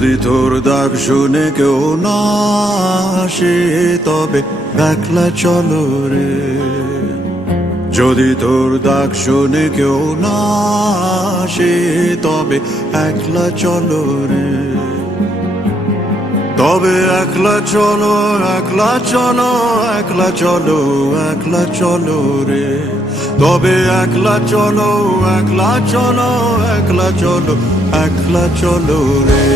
যদি তোর ডাক শুনে কেউ না আসে তবে একলা চলো রে। যদি তোর ডাক শুনে কেউ না আসে তবে একলা চলো রে। তবে একলা চলো, একলা চলো, একলা চলো, একলা চলো রে। তবে একলা চলো, একলা চলো, একলা চলো, একলা চলো রে।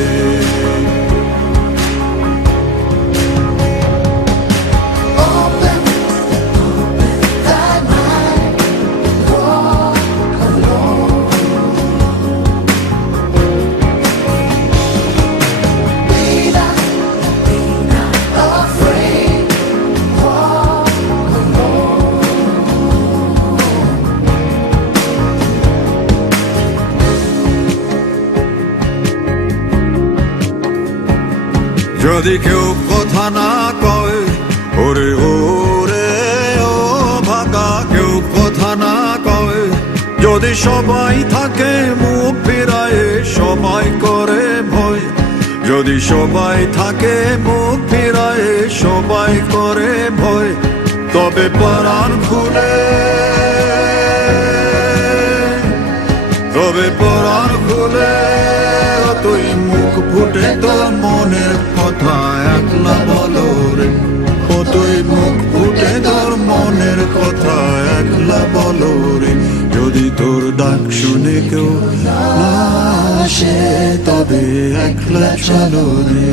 যদি কেউ কথা না কয়, ওরে ওরে ও ভাগা, কেউ কথা না কয়, যদি সবাই থাকে মুখ ফিরায়, সবাই করে ভয়। যদি সবাই থাকে মুখ ফিরায়, সবাই করে ভয়, তবে পরাণ খুলে, তবে পরাণ খুলে তুই মুখ ফুটে তোর মনের কথা একলা বলো রে। ও তুই মুখ ফুটে তোর মনের কথা একলা বলো রে। যদি তোর ডাক শুনে কেউ না আসে তবে একলা চলো রে।